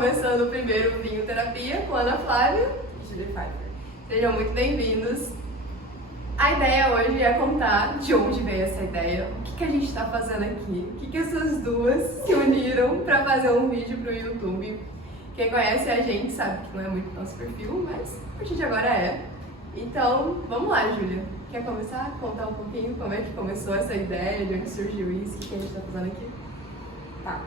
começando o primeiro Vinho Terapia com Ana Flávia e Julia Pfeiffer. Sejam muito bem-vindos. A ideia hoje é contar de onde veio essa ideia, o que a gente está fazendo aqui, o que essas duas se uniram para fazer um vídeo para o YouTube. Quem conhece a gente sabe que não é muito nosso perfil, mas a partir de agora é. Então, vamos lá, Júlia. Quer começar a contar um pouquinho como é que começou essa ideia, de onde surgiu isso, o que a gente está fazendo aqui? Tá.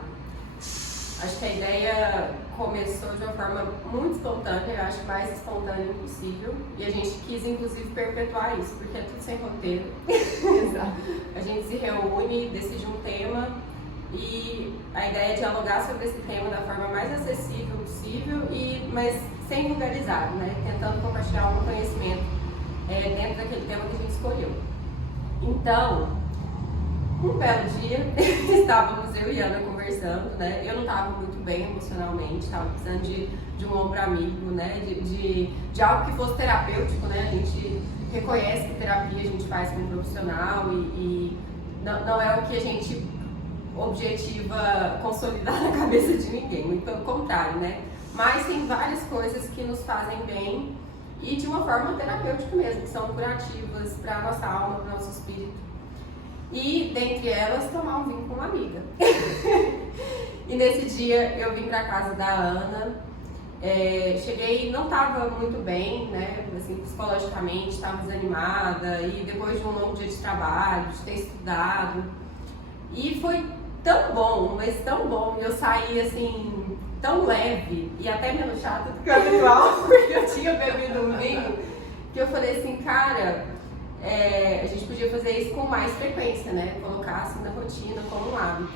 Acho que a ideia começou de uma forma muito espontânea, eu acho que mais espontânea possível. E a gente quis, inclusive, perpetuar isso, porque é tudo sem roteiro. Exato. A gente se reúne, decide um tema e a ideia é dialogar sobre esse tema da forma mais acessível possível, mas sem vulgarizar, né? Tentando compartilhar um conhecimento dentro daquele tema que a gente escolheu. Então, um belo dia, estávamos eu e Ana conversando, né? Eu não estava muito bem emocionalmente, estava precisando de um ombro amigo, né? De algo que fosse terapêutico, né? A gente reconhece que terapia a gente faz com um profissional e não é o que a gente objetiva consolidar na cabeça de ninguém, muito pelo contrário, né? Mas tem várias coisas que nos fazem bem e de uma forma terapêutica mesmo, que são curativas para a nossa alma, para o nosso espírito. E, dentre elas, tomar um vinho com uma amiga. E nesse dia eu vim para casa da Ana, cheguei, não estava muito bem, né, assim, psicologicamente, estava desanimada, e depois de um longo dia de trabalho, de ter estudado, e foi tão bom, mas tão bom, e eu saí assim, tão leve, e até menos chata do que o habitual, porque eu tinha bebido um vinho, que eu falei assim, cara, a gente podia fazer isso com mais frequência, né? Colocar assim na rotina como um hábito.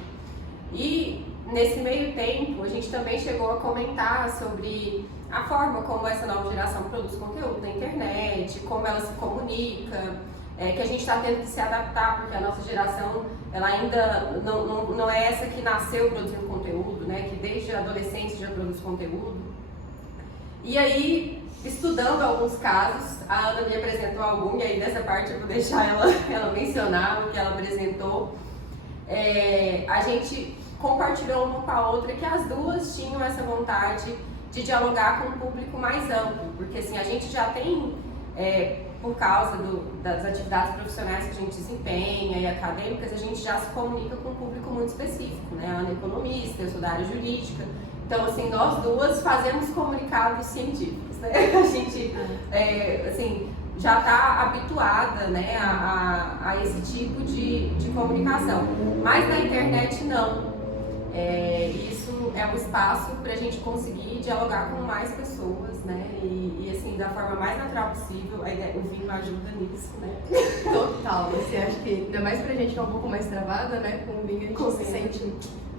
E nesse meio tempo, a gente também chegou a comentar sobre a forma como essa nova geração produz conteúdo na internet, como ela se comunica, que a gente está tendo que se adaptar, porque a nossa geração ela ainda não é essa que nasceu produzindo conteúdo, né? Que desde a adolescência já produz conteúdo. E aí, estudando alguns casos, a Ana me apresentou algum, e aí nessa parte eu vou deixar ela mencionar o que ela apresentou. A gente compartilhou uma com a outra que as duas tinham essa vontade de dialogar com um público mais amplo, porque assim, a gente já tem, por causa das atividades profissionais que a gente desempenha e acadêmicas, a gente já se comunica com um público muito específico, né? A Ana é economista, eu sou da área jurídica, então assim, nós duas fazemos comunicados científicos. A gente assim, já está habituada, né, a esse tipo de comunicação, mas na internet não. Isso é um espaço para a gente conseguir dialogar com mais pessoas, né, e assim, da forma mais natural possível. O vinho ajuda nisso, né? Total, você acha que ainda mais pra gente que é um pouco mais travada, né, com o vinho a gente se sente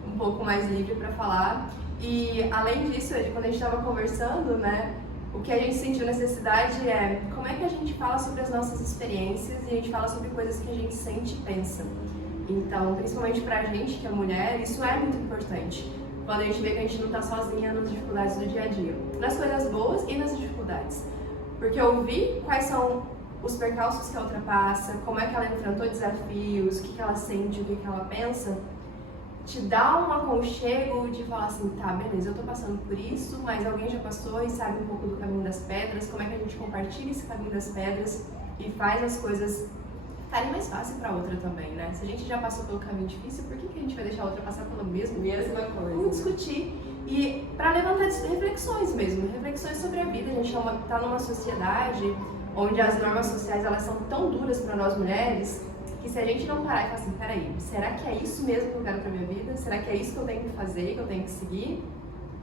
um pouco mais livre para falar. E além disso, quando a gente estava conversando, né, o que a gente sentiu necessidade é como é que a gente fala sobre as nossas experiências e a gente fala sobre coisas que a gente sente e pensa. Então, principalmente pra gente que é mulher, isso é muito importante. Quando a gente vê que a gente não tá sozinha nas dificuldades do dia a dia, nas coisas boas e nas dificuldades. Porque ouvir quais são os percalços que a outra passa, como é que ela enfrentou desafios, o que ela sente, o que ela pensa, te dá um aconchego de falar assim, tá, beleza, eu tô passando por isso, mas alguém já passou e sabe um pouco do caminho das pedras, como é que a gente compartilha esse caminho das pedras e faz as coisas ficarem mais fácil pra outra também, né? Se a gente já passou pelo caminho difícil, por que a gente vai deixar a outra passar pela mesma coisa? Vamos discutir. E pra levantar reflexões mesmo, reflexões sobre a vida. A gente tá numa sociedade onde as normas sociais elas são tão duras pra nós mulheres, que se a gente não parar e falar assim, peraí, será que é isso mesmo que eu quero pra minha vida? Será que é isso que eu tenho que fazer, que eu tenho que seguir?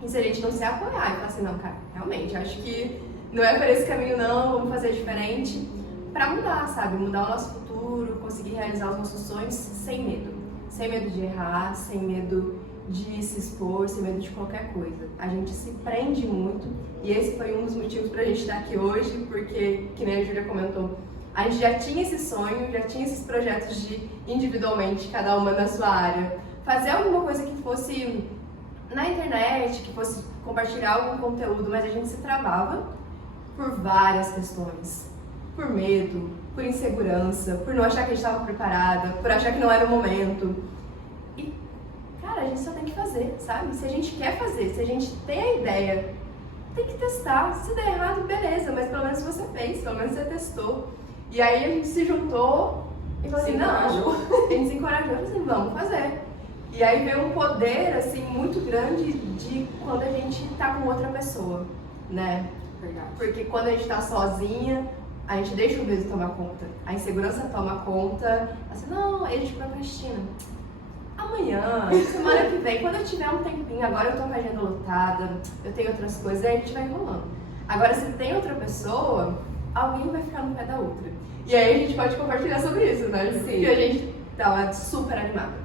E se a gente não se apoiar e falar assim, não, cara, realmente, acho que não é por esse caminho não, vamos fazer diferente, pra mudar, sabe? Mudar o nosso futuro, conseguir realizar os nossos sonhos sem medo. Sem medo de errar, sem medo de se expor, sem medo de qualquer coisa. A gente se prende muito e esse foi um dos motivos pra gente estar aqui hoje, porque, que nem a Júlia comentou, a gente já tinha esse sonho, já tinha esses projetos de, individualmente, cada uma na sua área, fazer alguma coisa que fosse na internet, que fosse compartilhar algum conteúdo, mas a gente se travava por várias questões. Por medo, por insegurança, por não achar que a gente estava preparada, por achar que não era o momento. E, cara, cara, a gente só tem que fazer, sabe? Se a gente quer fazer, se a gente tem a ideia, tem que testar. Se der errado, beleza, mas pelo menos você fez, pelo menos você testou. E aí a gente se juntou e falou assim, não, a gente se encorajou e falou assim, vamos fazer. E aí veio um poder, assim, muito grande de quando a gente tá com outra pessoa, né? Verdade. Porque quando a gente tá sozinha, a gente deixa o medo tomar conta. A insegurança toma conta. Assim, não, aí a gente procrastina. Amanhã, semana que vem, quando eu tiver um tempinho, agora eu tô com a agenda lotada, eu tenho outras coisas, aí a gente vai enrolando. Agora, se tem outra pessoa, alguém vai ficar no pé da outra. E aí a gente pode compartilhar sobre isso, né? Sim. Porque a gente tava super animada.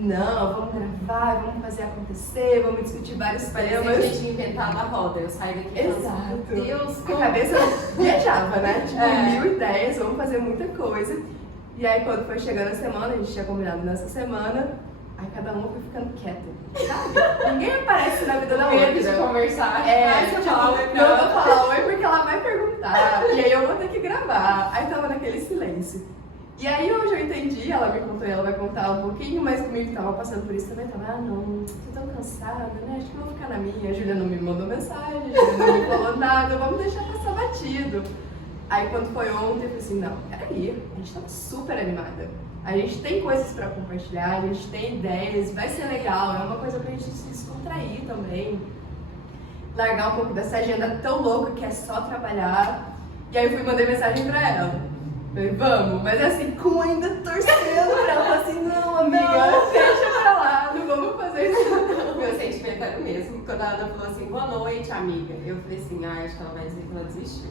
Não, vamos gravar, vamos fazer acontecer, vamos discutir vários Parecia temas. que a gente inventava a roda. Eu saí daqui e falei assim, meu Deus, A cabeça viajava, né? Tipo, É. 1000 ideias, vamos fazer muita coisa. E aí quando foi chegando a semana, a gente tinha combinado nessa semana, aí cada um foi ficando quieto, sabe? Ninguém aparece na vida da medo de outra. conversar. É, Tipo, tipo, não vou falar oi porque ela vai perguntar, e aí eu vou ter que gravar. Aí tava naquele silêncio. E aí hoje eu entendi, ela me contou e ela vai contar um pouquinho, mas comigo que tava passando por isso também, tava, não, tô tão cansada, né? Acho que vou ficar na minha. A Júlia não me mandou mensagem, a Júlia não me falou nada, vamos deixar passar batido. Aí quando foi ontem, eu falei assim, não, peraí, a gente tava super animada. A gente tem coisas pra compartilhar, a gente tem ideias, vai ser legal, é uma coisa pra gente se descontrair também. Largar um pouco dessa agenda tão louca que é só trabalhar. E aí eu fui mandei mensagem pra ela. Falei, vamos, mas assim, com ainda torcendo pra ela, falei assim, não, amiga, deixa pra lá, não vamos fazer isso não. Meu sentimento era o mesmo. Quando a Ana falou assim, boa noite, amiga. Eu falei assim, acho que ela vai dizer que ela desistiu.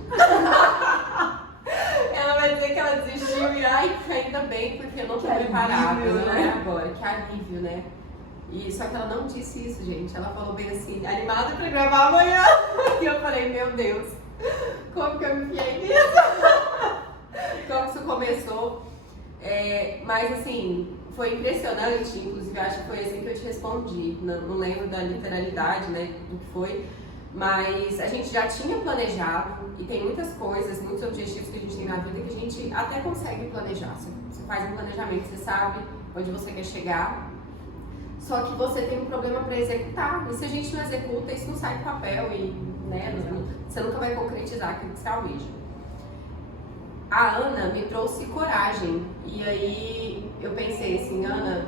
Ela vai dizer que ela desistiu e ai, ainda bem, porque eu não tô Que preparada, alívio, não né? é agora. Que alívio, né? E, só que ela não disse isso, gente. Ela falou bem assim, animada pra gravar amanhã. E eu falei, meu Deus, como que eu me enfiei nisso? Como isso começou. Mas assim, foi impressionante, inclusive acho que foi assim que eu te respondi. Não lembro da literalidade, né, do que foi. Mas a gente já tinha planejado e tem muitas coisas, muitos objetivos que a gente tem na vida que a gente até consegue planejar. Você faz um planejamento, você sabe onde você quer chegar, só que você tem um problema para executar. E se a gente não executa, isso não sai do papel e né, você nunca vai concretizar aquilo que você almeja. A Ana me trouxe coragem e aí eu pensei assim, Ana,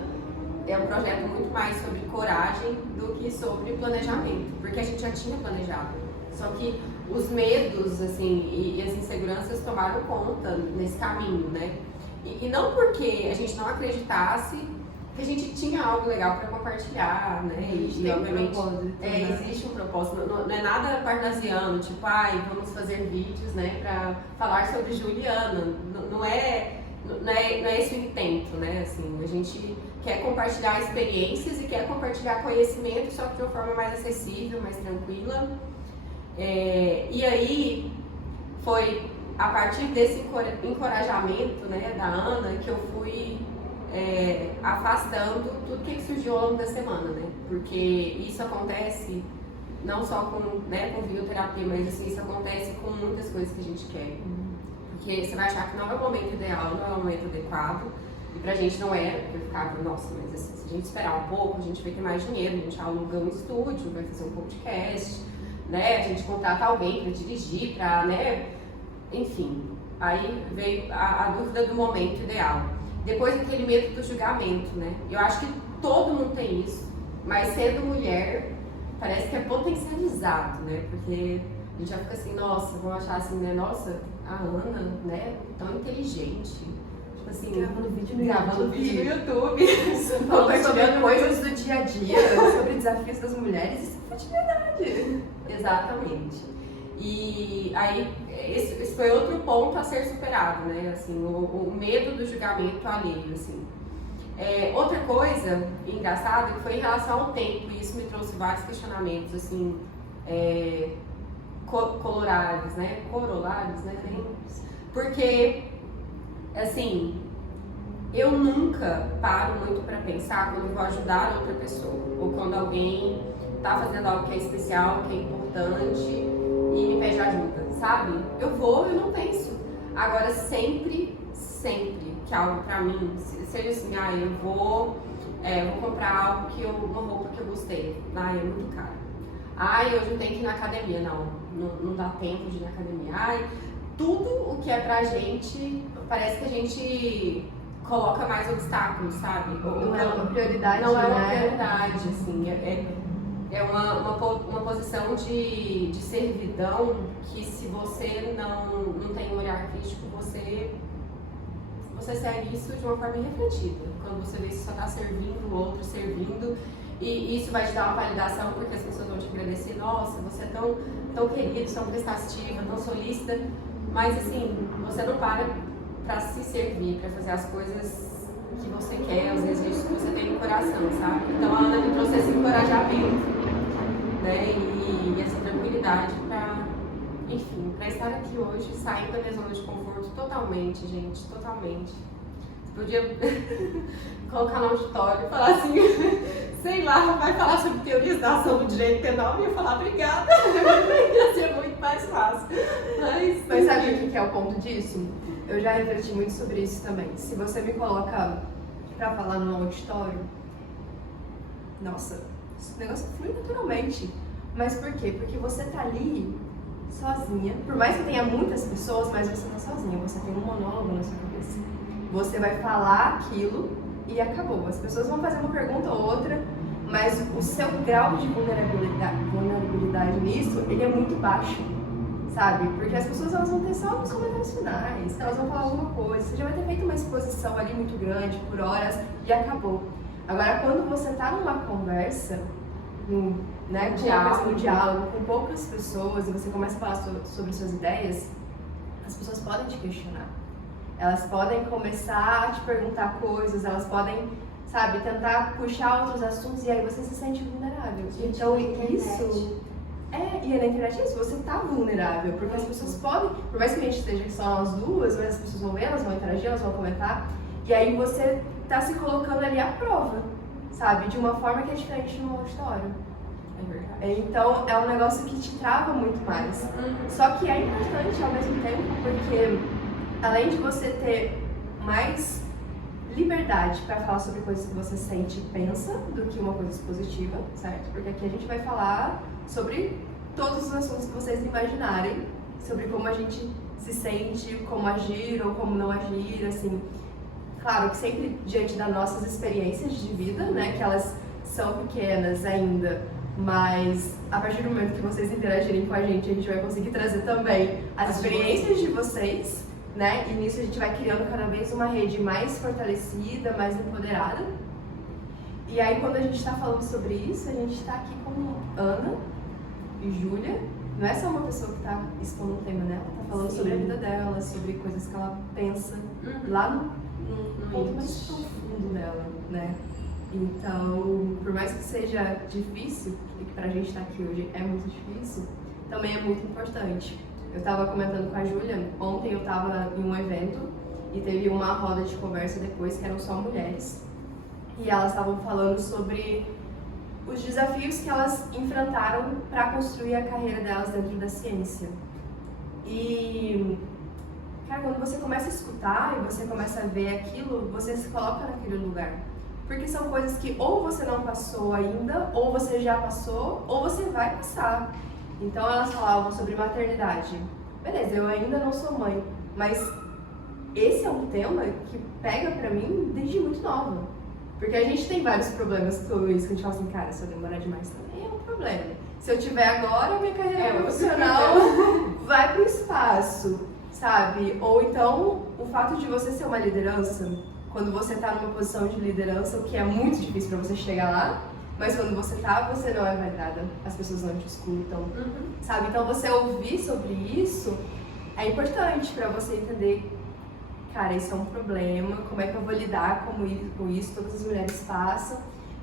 é um projeto muito mais sobre coragem do que sobre planejamento, porque a gente já tinha planejado, só que os medos assim, e as inseguranças tomaram conta nesse caminho, né? E não porque a gente não acreditasse que a gente tinha algo legal para compartilhar, né? E obviamente existe um propósito, não é nada parnasiano, tipo, vamos fazer vídeos, né, para falar sobre Juliana, não é esse o intento, né? Assim, a gente quer compartilhar experiências e quer compartilhar conhecimento, só que de uma forma mais acessível, mais tranquila. E aí foi a partir desse encorajamento, né, da Ana que eu fui afastando tudo que surgiu ao longo da semana, né? Porque isso acontece não só com bioterapia, mas assim, isso acontece com muitas coisas que a gente quer. Porque você vai achar que não é o momento ideal, não é o momento adequado. E pra gente não era, porque eu ficava, nossa, mas assim, se a gente esperar um pouco, a gente vai ter mais dinheiro, a gente aluga um estúdio, vai fazer um podcast, né? A gente contrata alguém pra dirigir, pra, né? Enfim, aí veio a dúvida do momento ideal. Depois aquele medo do julgamento, né? Eu acho que todo mundo tem isso, mas sendo mulher, parece que é potencializado, né? Porque a gente já fica assim, nossa, vão achar assim, né? Nossa, a Ana, né? Tão inteligente. Tipo assim, Gravando vídeo no YouTube. Falando sobre coisas do dia a dia, sobre desafios das mulheres, isso é atividade. Exatamente. E aí, esse foi outro ponto a ser superado, né? Assim, o medo do julgamento alheio, assim. Outra coisa engraçada que foi em relação ao tempo, e isso me trouxe vários questionamentos, assim, corolários, né? Porque, assim, eu nunca paro muito para pensar quando eu vou ajudar outra pessoa, ou quando alguém tá fazendo algo que é especial, que é importante, e me pede ajuda, sabe? Eu não penso. Agora, sempre que algo pra mim, seja assim, eu vou eu vou comprar algo uma roupa que eu gostei. Ai, é muito caro. Ai, hoje eu tenho que ir na academia. Não dá tempo de ir na academia. Ai, tudo o que é pra gente, parece que a gente coloca mais obstáculos, sabe? Não é uma prioridade, não é uma né? prioridade, assim. É uma posição de servidão que, se você não tem um olhar crítico, você segue isso de uma forma irrefletida. Quando você vê que só está servindo o outro, servindo, e isso vai te dar uma validação, porque as pessoas vão te agradecer. Nossa, você é tão querido, tão prestativa, tão solícita, mas assim, você não para se servir, para fazer as coisas que você quer, os desejos que você tem no coração, sabe? Então a Ana me trouxe esse encorajamento, né? E essa tranquilidade enfim, para estar aqui hoje, saindo da minha zona de conforto totalmente, gente, totalmente. Você podia colocar no auditório e falar assim, sei lá, vai falar sobre teorias da ação do direito penal e eu falar obrigada. Ia ser muito mais fácil. Mas sabe o que é o ponto disso? Eu já refleti muito sobre isso também. Se você me coloca pra falar no auditório, nossa, esse negócio flui naturalmente. Mas por quê? Porque você tá ali sozinha. Por mais que tenha muitas pessoas, mas você tá sozinha. Você tem um monólogo na sua cabeça. Você vai falar aquilo e acabou. As pessoas vão fazer uma pergunta ou outra, mas o seu grau de vulnerabilidade nisso, ele é muito baixo. Sabe? Porque as pessoas elas vão ter só alguns comentários finais, elas vão falar alguma coisa, você já vai ter feito uma exposição ali muito grande, por horas, e acabou. Agora, quando você tá numa conversa, no diálogo com poucas pessoas, e você começa a falar sobre suas ideias, as pessoas podem te questionar. Elas podem começar a te perguntar coisas, elas podem, sabe, tentar puxar outros assuntos, e aí você se sente vulnerável. Então, isso... e na internet é isso, você tá vulnerável, porque as pessoas podem, por mais que a gente esteja só nós duas, mas as pessoas vão ver, elas vão interagir, elas vão comentar, e aí você tá se colocando ali à prova, sabe, de uma forma que é diferente no auditório. É verdade. Então é um negócio que te trava muito mais. Só que é importante ao mesmo tempo, porque além de você ter mais liberdade para falar sobre coisas que você sente e pensa do que uma coisa expositiva, certo? Porque aqui a gente vai falar sobre todos os assuntos que vocês imaginarem, sobre como a gente se sente, como agir ou como não agir, assim. Claro que sempre diante das nossas experiências de vida, né, que elas são pequenas ainda, mas a partir do momento que vocês interagirem com a gente vai conseguir trazer também as experiências de vocês, né, e nisso a gente vai criando cada vez uma rede mais fortalecida, mais empoderada. E aí quando a gente está falando sobre isso, a gente está aqui com Ana e Júlia, não é só uma pessoa que está expondo um tema, né? Ela está falando sobre a vida dela, sobre coisas que ela pensa lá no ponto mais profundo dela, né? Então, por mais que seja difícil, e que pra gente estar aqui hoje é muito difícil, também é muito importante. Eu estava comentando com a Júlia, ontem eu estava em um evento e teve uma roda de conversa depois que eram só mulheres. E elas estavam falando sobre os desafios que elas enfrentaram para construir a carreira delas dentro da ciência. E, cara, quando você começa a escutar e você começa a ver aquilo, você se coloca naquele lugar. Porque são coisas que ou você não passou ainda, ou você já passou, ou você vai passar. Então elas falavam sobre maternidade. Beleza, eu ainda não sou mãe, mas esse é um tema que pega pra mim desde muito nova. Porque a gente tem vários problemas com isso, que a gente fala assim, cara, se eu demorar demais também é um problema. Se eu tiver agora, minha carreira profissional vai pro espaço, sabe? Ou então, o fato de você ser uma liderança, quando você tá numa posição de liderança, o que é muito difícil pra você chegar lá, mas quando você não é validada, as pessoas não te escutam, sabe? Então, você ouvir sobre isso é importante pra você entender, cara, isso é um problema, como é que eu vou lidar com isso, todas as mulheres passam.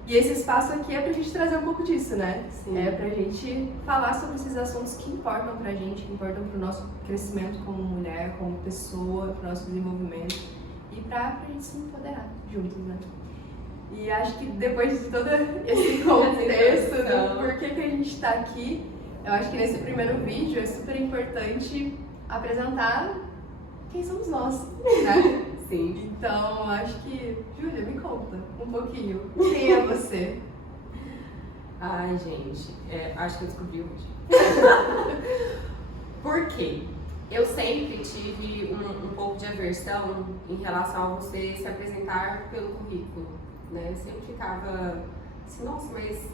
E esse espaço aqui é pra gente trazer um pouco disso, né? Sim. É pra gente falar sobre esses assuntos que importam pra gente, que importam pro nosso crescimento como mulher, como pessoa, pro nosso desenvolvimento e pra gente se empoderar juntos, né? E acho que depois de todo esse contexto do porquê que a gente tá aqui, eu acho que nesse primeiro vídeo é super importante apresentar quem somos nós, né? Sim. Então, acho que... Júlia, me conta um pouquinho. Quem é você? Ai, gente, acho que eu descobri hoje. Por quê? Eu sempre tive um pouco de aversão em relação a você se apresentar pelo currículo, né? Eu sempre ficava assim, nossa, mas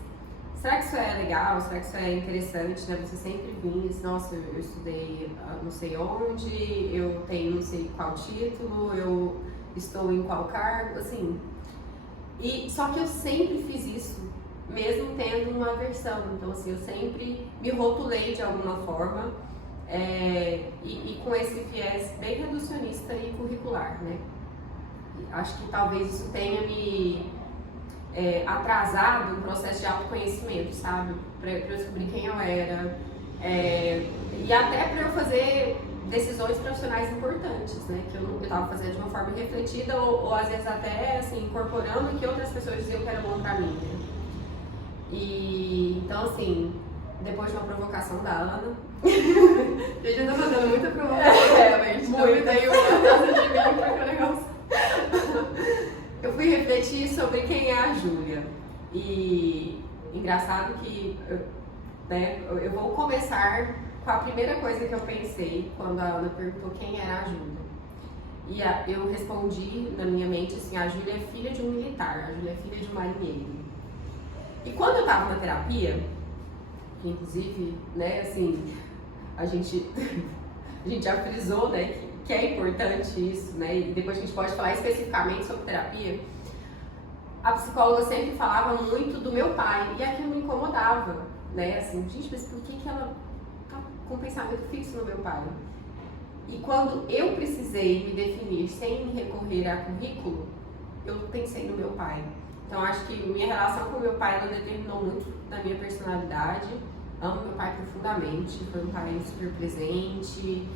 será que isso é legal? Será que isso é interessante, né? Você sempre vinha assim, nossa, eu estudei não sei onde, eu tenho não sei qual título, eu estou em qual cargo, assim. Só que eu sempre fiz isso, mesmo tendo uma aversão. Então, assim, eu sempre me rotulei de alguma forma e com esse viés bem reducionista e curricular, né? Acho que talvez isso tenha me atrasado o processo de autoconhecimento, sabe? Para eu descobrir quem eu era e até para eu fazer decisões profissionais importantes, né? Que eu estava fazendo de uma forma refletida ou às vezes até assim, incorporando o que outras pessoas diziam que era bom para mim, né? Então, assim, depois de uma provocação da Ana... Gente, eu tô fazendo muita provocação, realmente. Não me dei uma taça de vinho pra que o negócio... Eu fui refletir sobre quem é a Júlia. E engraçado que eu vou começar com a primeira coisa que eu pensei quando a Ana perguntou quem era a Júlia. E eu respondi na minha mente assim, a Júlia é filha de um militar, a Júlia é filha de um marinheiro. E quando eu tava na terapia, que inclusive, né, assim, a gente já frisou, né, que é importante isso, né, e depois a gente pode falar especificamente sobre terapia, a psicóloga sempre falava muito do meu pai, e aquilo me incomodava, né, assim, gente, mas por que ela tá com um pensamento fixo no meu pai? E quando eu precisei me definir sem recorrer a currículo, eu pensei no meu pai. Então, acho que minha relação com meu pai, ela determinou muito da minha personalidade. Amo meu pai profundamente, foi um pai super presente.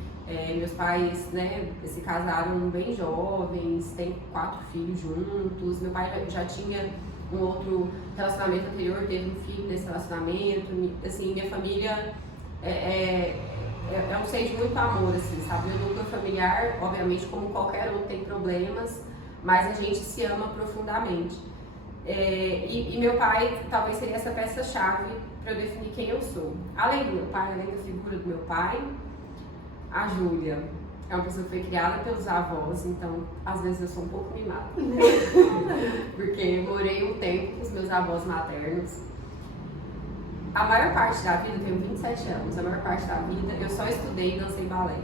Meus pais, né, se casaram bem jovens, têm 4 filhos juntos. Meu pai já tinha um outro relacionamento anterior, teve um filho nesse relacionamento. Assim, minha família um centro de muito amor, assim, sabe? Meu núcleo familiar, obviamente, como qualquer outro, tem problemas, mas a gente se ama profundamente. E meu pai talvez seria essa peça-chave para eu definir quem eu sou. Além do meu pai, além da figura do meu pai, a Júlia é uma pessoa que foi criada pelos avós, então às vezes eu sou um pouco mimada. Porque eu morei um tempo com os meus avós maternos. A maior parte da vida, eu tenho 27 anos, a maior parte da vida eu só estudei e dancei balé.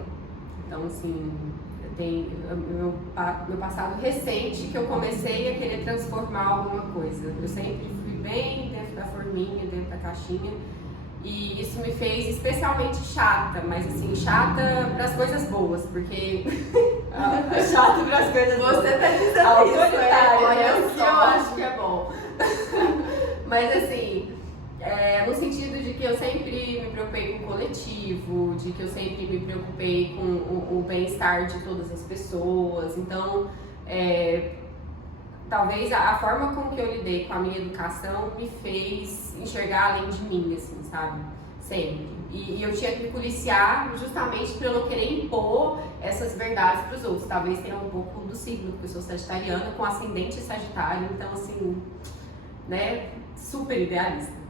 Então, assim, tem meu passado recente que eu comecei a querer transformar alguma coisa. Eu sempre fui bem dentro da forminha, dentro da caixinha, e isso me fez especialmente chata, mas assim, chata para as coisas boas, porque chato para as coisas boas. Você tá dizendo isso, olha o que eu acho que é bom. Mas assim, no sentido de que eu sempre me preocupei com o coletivo, de que eu sempre me preocupei com o bem-estar de todas as pessoas. Então, talvez a forma com que eu lidei com a minha educação me fez enxergar além de mim, assim, sabe? Sempre. E eu tinha que me policiar justamente para eu não querer impor essas verdades para os outros. Talvez tenha um pouco do signo, porque eu sou sagitariana com ascendente sagitário, então, assim, né, super idealista.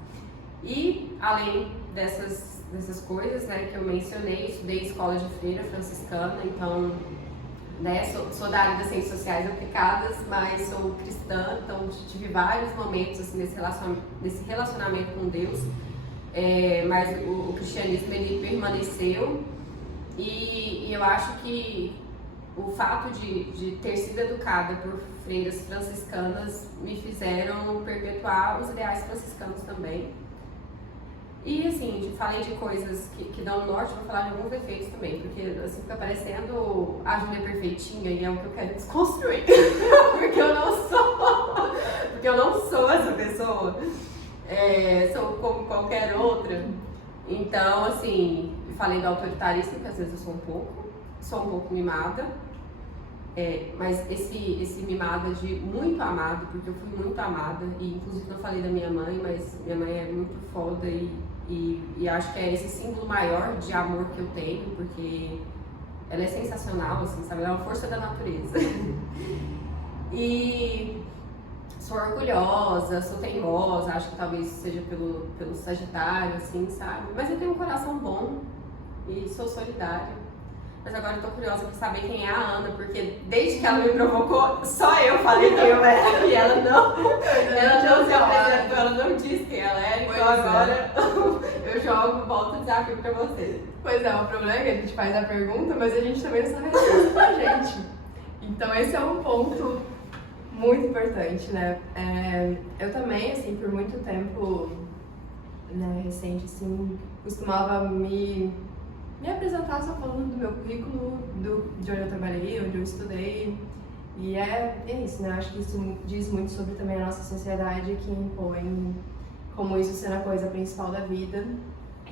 E, além dessas coisas, né, que eu mencionei, estudei escola de freira franciscana, então, né, sou da área das ciências sociais aplicadas, mas sou cristã, então tive vários momentos assim, nesse relacionamento com Deus, mas o cristianismo ele permaneceu e eu acho que o fato de ter sido educada por freiras franciscanas me fizeram perpetuar os ideais franciscanos também. E assim, falei de coisas que dão norte, vou falar de alguns defeitos também, porque assim fica parecendo a Júlia perfeitinha e é o que eu quero desconstruir. Porque eu não sou essa pessoa, sou como qualquer outra. Então, assim, falei do autoritarismo, que às vezes eu sou um pouco mimada. Mas esse mimada de muito amado, porque eu fui muito amada, e inclusive não falei da minha mãe, mas minha mãe é muito foda e acho que é esse símbolo maior de amor que eu tenho, porque ela é sensacional, assim, sabe? Ela é uma força da natureza. E sou orgulhosa, sou teimosa, acho que talvez seja pelo Sagitário, assim, sabe? Mas eu tenho um coração bom e sou solidária. Mas agora eu tô curiosa pra saber quem é a Ana, porque desde que ela me provocou, só eu falei quem eu era e ela não se apresentou, ela não disse quem ela era, então agora eu jogo, volto o desafio pra você. Pois é, o problema é que a gente faz a pergunta, mas a gente também não sabe a resposta pra gente. Então esse é um ponto muito importante, né? Eu também, assim, por muito tempo, né, recente, assim, costumava me apresentar só falando do meu currículo, de onde eu trabalhei, onde eu estudei. E é isso, né? Acho que isso diz muito sobre também a nossa sociedade que impõe como isso sendo a coisa principal da vida.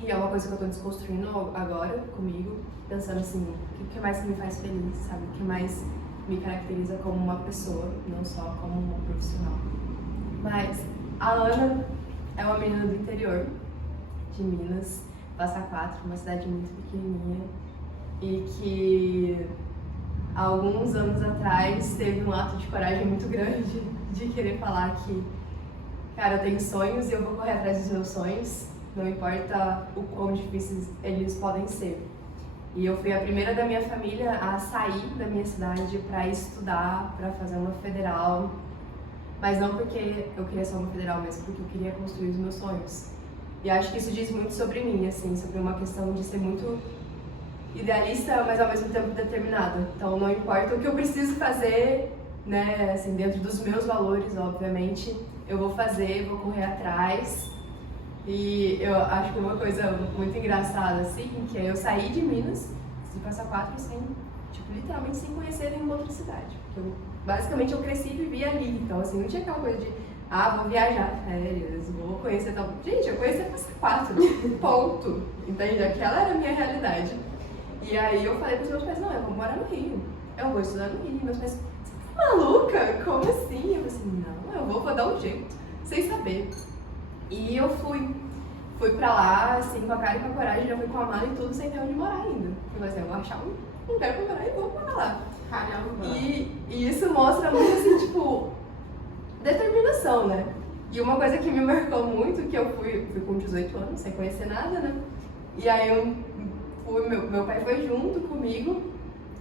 E é uma coisa que eu tô desconstruindo agora comigo, pensando assim, o que mais me faz feliz, sabe? O que mais me caracteriza como uma pessoa, não só como uma profissional. Mas a Ana é uma menina do interior de Minas, Passa Quatro, uma cidade muito pequenininha, e que há alguns anos atrás teve um ato de coragem muito grande de querer falar que, cara, eu tenho sonhos e eu vou correr atrás dos meus sonhos, não importa o quão difíceis eles podem ser. E eu fui a primeira da minha família a sair da minha cidade para estudar, para fazer uma federal, mas não porque eu queria ser uma federal, mas porque eu queria construir os meus sonhos. E acho que isso diz muito sobre mim, assim, sobre uma questão de ser muito idealista, mas ao mesmo tempo determinada. Então não importa o que eu preciso fazer, né, assim, dentro dos meus valores, obviamente, eu vou fazer, vou correr atrás. E eu acho que uma coisa muito engraçada, assim, que é eu saí de Minas, de Passa Quatro, assim, tipo, literalmente sem conhecer nenhuma outra cidade. Porque basicamente eu cresci e vivi ali, então assim, não tinha aquela coisa de vou viajar férias, vou conhecer tal... Gente, eu conheci Passa Quatro, ponto, entende? Aquela era a minha realidade. E aí eu falei pros meus pais, não, eu vou morar no Rio, eu vou estudar no Rio. Meus pais, você tá maluca? Como assim? Eu falei assim, não, eu vou dar um jeito, sem saber. E eu fui pra lá, assim, com a cara e com a coragem, já fui com a mala e tudo, sem ter onde morar ainda. Eu falei assim, eu vou achar um lugar pra morar e vou morar lá. Caramba! E isso mostra muito, assim, tipo, determinação, né? E uma coisa que me marcou muito, que eu fui com 18 anos, sem conhecer nada, né? E aí meu pai foi junto comigo,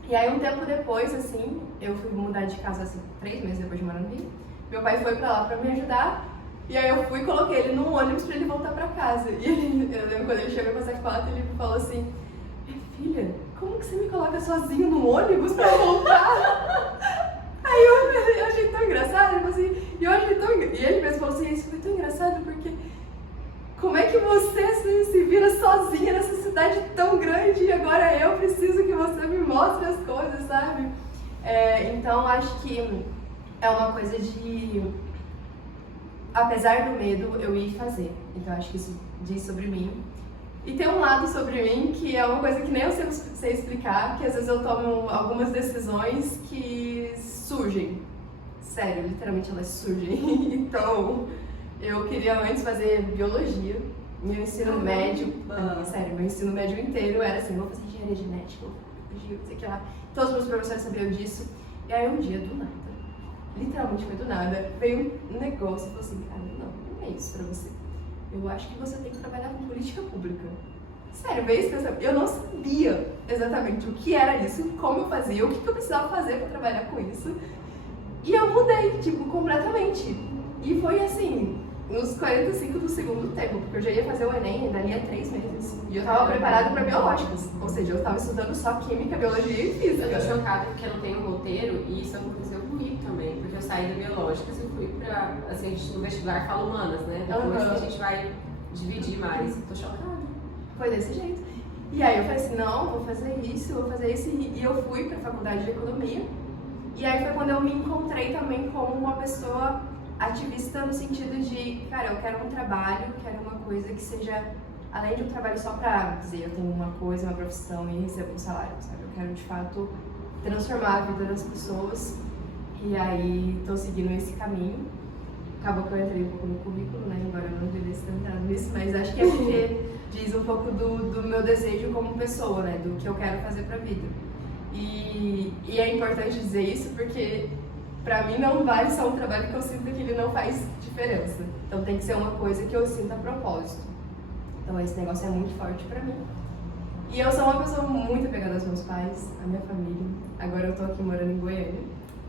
e aí um tempo depois, assim, eu fui mudar de casa, assim, 3 meses depois de morar no Rio. Meu pai foi pra lá pra me ajudar, e aí eu fui e coloquei ele num ônibus pra ele voltar pra casa. E eu lembro quando ele chegou com essa foto, ele me falou assim, minha filha, como que você me coloca sozinho no ônibus pra voltar? Aí eu achei tão engraçado, ele falou assim, e ele mesmo falou assim, isso foi tão engraçado porque como é que você se vira sozinha nessa cidade tão grande e agora eu preciso que você me mostre as coisas, sabe? Então acho que é uma coisa de, apesar do medo, eu ir fazer. Então acho que isso diz sobre mim. E tem um lado sobre mim que é uma coisa que nem eu sei explicar, que às vezes eu tomo algumas decisões que surgem. Sério, literalmente elas surgem. Então, eu queria antes fazer biologia. Meu ensino médio, sério, meu ensino médio inteiro era assim, vou fazer engenharia genética, não sei o que lá. Todos os meus professores sabiam disso. E aí um dia, do nada, literalmente foi do nada, veio um negócio e falou assim, cara, não é isso pra você. Eu acho que você tem que trabalhar com política pública. Sério, veio esse pensamento. Eu não sabia exatamente o que era isso, como eu fazia, o que eu precisava fazer pra trabalhar com isso. E eu mudei, tipo, completamente. E foi assim, nos 45 do segundo tempo, porque eu já ia fazer o Enem dali a 3 meses. E eu tava preparada pra biológicas, ou seja, eu tava estudando só química, biologia e física. Eu tô chocada porque eu não tenho um roteiro e isso aconteceu comigo também, porque eu saí da biológicas e fui pra, assim, a gente no vestibular fala humanas, né? Depois que a gente vai dividir mais. Tô chocada. Foi desse jeito. E aí eu falei assim, não, vou fazer isso, e eu fui pra faculdade de economia. E aí foi quando eu me encontrei também como uma pessoa ativista no sentido de, cara, eu quero um trabalho, quero uma coisa que seja, além de um trabalho só pra dizer eu tenho uma coisa, uma profissão e recebo um salário, sabe? Eu quero de fato transformar a vida das pessoas. E aí tô seguindo esse caminho. Acabou que eu entrei um pouco no currículo, né? Embora eu não devesse ter entrado nisso, mas acho que é porque diz um pouco do meu desejo como pessoa, né? Do que eu quero fazer pra vida. E é importante dizer isso porque pra mim não vale só um trabalho que eu sinto que ele não faz diferença. Então tem que ser uma coisa que eu sinta a propósito. Então esse negócio é muito forte pra mim. E eu sou uma pessoa muito apegada aos meus pais, à minha família. Agora eu tô aqui morando em Goiânia,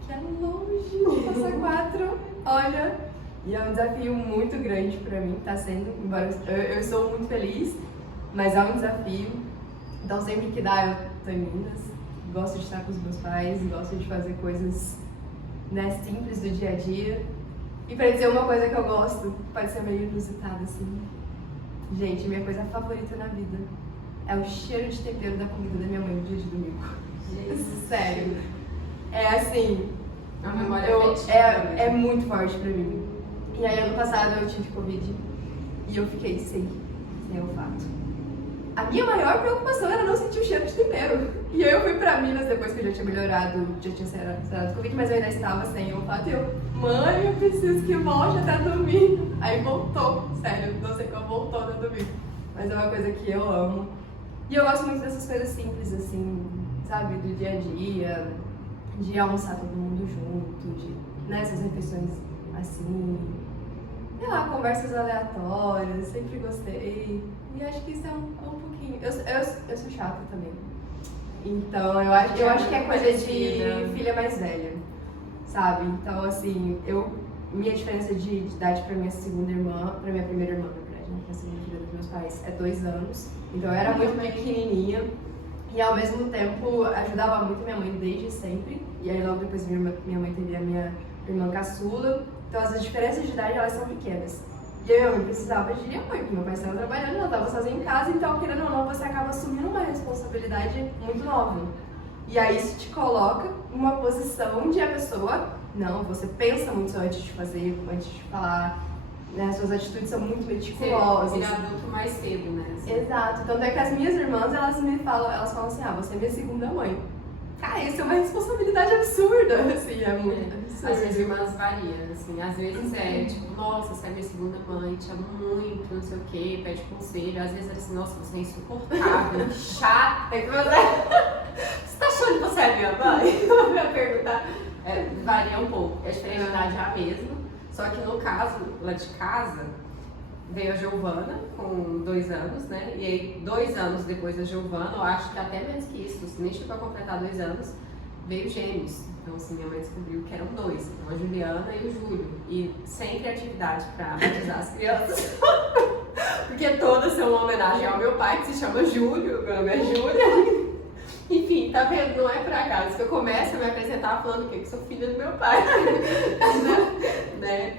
que é longe, passa 4, olha. E é um desafio muito grande pra mim, tá sendo, embora eu estou muito feliz, mas é um desafio. Então sempre que dá eu tô em Minas, gosto de estar com os meus pais, gosto de fazer coisas, né, simples do dia a dia. E pra dizer uma coisa que eu gosto, pode ser meio inusitada assim. Gente, minha coisa favorita na vida é o cheiro de tempero da comida da minha mãe no dia de domingo. Gente. Sério. É assim, A memória afetiva, é muito forte pra mim. E aí ano passado eu tive Covid e eu fiquei sem olfato. A minha maior preocupação era não sentir o cheiro de tempero. E aí eu fui pra Minas depois que eu já tinha melhorado, já tinha sarado Covid, mas eu ainda estava sem olfato. E eu, mãe, eu preciso que volte até domingo. Aí voltou, sério, não sei como voltou no domingo. Mas é uma coisa que eu amo. E eu gosto muito dessas coisas simples, assim, sabe, do dia a dia, de almoçar todo mundo junto, de, né, essas refeições assim, sei lá, conversas aleatórias, sempre gostei. E acho que isso é um pouquinho. Eu sou chata também. Então eu acho que é coisa de filha mais velha, sabe? Então, assim, minha diferença de idade pra minha segunda irmã, pra minha primeira irmã, na verdade, né, que é a segunda filha dos meus pais, é 2 anos. Então eu era muito pequenininha e ao mesmo tempo ajudava muito minha mãe desde sempre. E aí logo depois minha mãe teve a minha irmã caçula. Então as diferenças de idade elas são pequenas. E aí minha mãe precisava de apoio, porque meu pai estava trabalhando, ela estava sozinha em casa, então querendo ou não, você acaba assumindo uma responsabilidade muito nova. E aí isso te coloca numa posição de a pessoa, não, você pensa muito antes de fazer, antes de falar, né? Suas atitudes são muito meticulosas. Você vira adulto mais cedo, né? Assim. Exato, tanto é que as minhas irmãs, elas falam assim, você é minha segunda mãe. Cara, isso é uma responsabilidade absurda, assim, é muito absurdo. As minhas irmãs variam, assim, às vezes é tipo, nossa, você é minha segunda mãe, te amo muito, não sei o quê, pede conselho, às vezes é assim, nossa, você é insuportável, chata, você tá achando que você é minha mãe? Eu ia perguntar. Varia um pouco, a diferença de idade é a mesma, só que no caso, lá de casa, veio a Giovana com 2 anos, né? E aí, 2 anos depois da Giovana, eu acho que até menos que isso, nem chegou a completar 2 anos, veio gêmeos. Então, assim, minha mãe descobriu que eram 2, então a Juliana e o Júlio. E sem criatividade pra batizar as crianças. Porque todas são uma homenagem ao meu pai, que se chama Júlio, meu nome é Júlia. Enfim, tá vendo? Não é por acaso que eu começo a me apresentar falando o quê? Que sou filha do meu pai. né?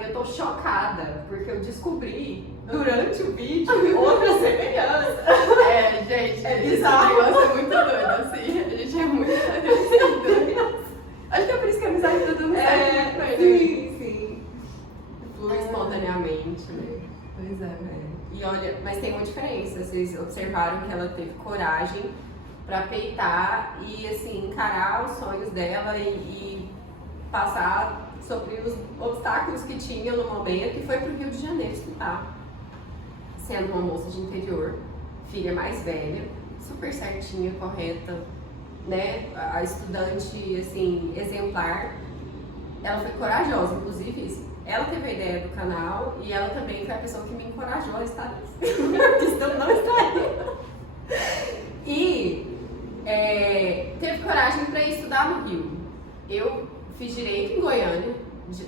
Eu tô chocada, porque eu descobri durante o vídeo outra semelhança. Gente, é bizarro. Esse negócio é muito doido, assim, a gente é muito parecido. Acho que é por isso que a amizade tá dando certo com ele. Sim. Flui espontaneamente, né? Pois é. E olha, mas tem uma diferença, vocês observaram que ela teve coragem pra peitar e, assim, encarar os sonhos dela e passar sobre os obstáculos que tinha no momento e foi pro Rio de Janeiro estudar. Sendo uma moça de interior, filha mais velha, super certinha, correta, né? A estudante, assim, exemplar. Ela foi corajosa, inclusive isso. Ela teve a ideia do canal e ela também foi a pessoa que me encorajou a estar nisso. Porque não estaria. E teve coragem para ir estudar no Rio. Eu fiz direito em Goiânia,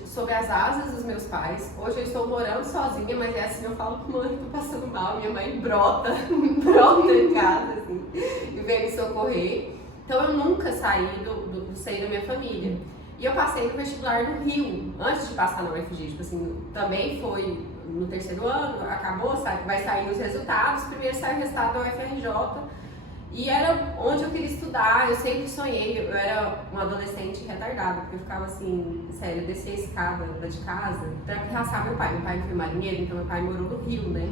sob as asas dos meus pais. Hoje eu estou morando sozinha, mas é assim, eu falo com mãe, tô passando mal, minha mãe brota em casa, assim, e vem me socorrer. Então eu nunca saí do seio da minha família. E eu passei no vestibular no Rio, antes de passar na UFG, tipo assim, também foi no 3º ano, acabou, vai sair os resultados, primeiro sai o resultado da UFRJ. E era onde eu queria estudar, eu sempre sonhei, eu era uma adolescente retardada, porque eu ficava assim, sério, eu descia a escada lá de casa pra pirraçar meu pai. Meu pai foi marinheiro, então meu pai morou no Rio, né?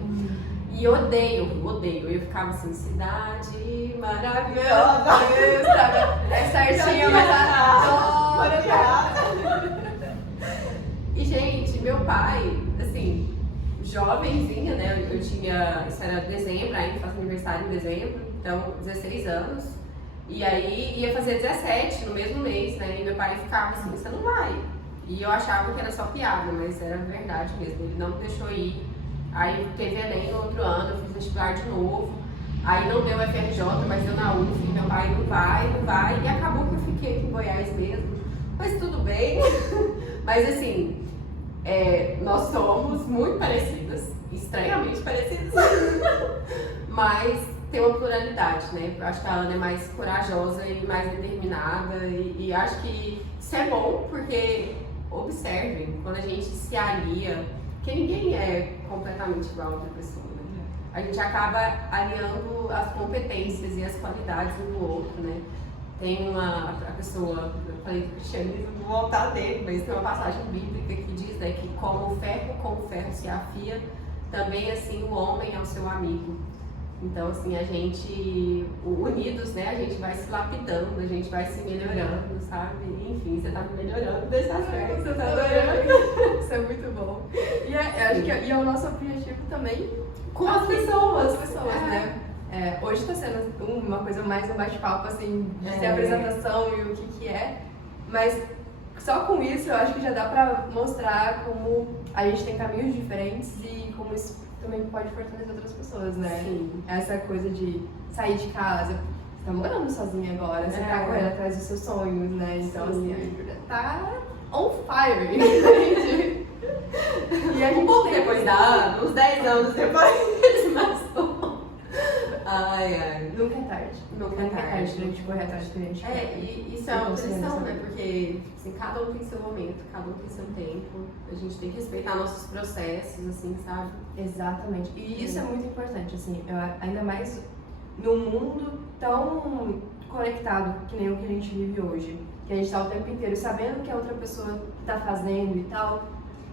E eu odeio. Eu ficava assim, cidade maravilhosa. É certinha, mas adoro. E, gente, meu pai, assim, jovenzinha, né? Eu tinha, isso era dezembro, ainda faço aniversário em dezembro. Então, 16 anos, E aí ia fazer 17 no mesmo mês, né? E meu pai ficava assim, você não vai. E eu achava que era só piada, mas era verdade mesmo. Ele não me deixou ir. Aí teve Enem no outro ano, eu fiz vestibular de novo. Aí não deu FRJ, mas deu na UF. Meu pai não vai. E acabou que eu fiquei aqui em Goiás mesmo. Mas tudo bem. Mas assim, nós somos muito parecidas. Estranhamente parecidas. Mas tem uma pluralidade, né? Eu acho que a Ana é mais corajosa e mais determinada. E acho que isso é bom, porque observem, quando a gente se alia, que ninguém é completamente igual a outra pessoa, né? A gente acaba aliando as competências e as qualidades um do outro, né? Tem a pessoa, eu falei do cristianismo, vou voltar dele, mas tem uma passagem bíblica que diz, né, que como o ferro com o ferro se afia, também assim o homem é o seu amigo. Então, assim, a gente, unidos, né, a gente vai se lapidando, a gente vai se melhorando, sabe? Enfim, você tá me melhorando desse aspecto, você tá adorando. Isso é muito bom. E acho que é o nosso objetivo também com as pessoas, né? Hoje está sendo uma coisa mais um bate-papo, assim, de ter apresentação e o que é, mas só com isso eu acho que já dá pra mostrar como a gente tem caminhos diferentes e como isso também pode fortalecer outras pessoas, né? Sim. Essa coisa de sair de casa, você tá morando sozinha agora, você tá correndo atrás dos seus sonhos, né? Então, assim, a Júlia tá on fire, gente. E a gente pouco depois da Ana, uns 10 anos depois, mas nunca é tarde. Nunca é tarde. A gente correr atrás do que a gente quer. E isso é uma tradição, né? Porque assim, cada um tem seu momento, cada um tem seu tempo. A gente tem que respeitar nossos processos, assim, sabe? Exatamente. E isso é muito importante, assim, ainda mais num mundo tão conectado que nem o que a gente vive hoje. Que a gente tá o tempo inteiro sabendo o que a outra pessoa tá fazendo e tal.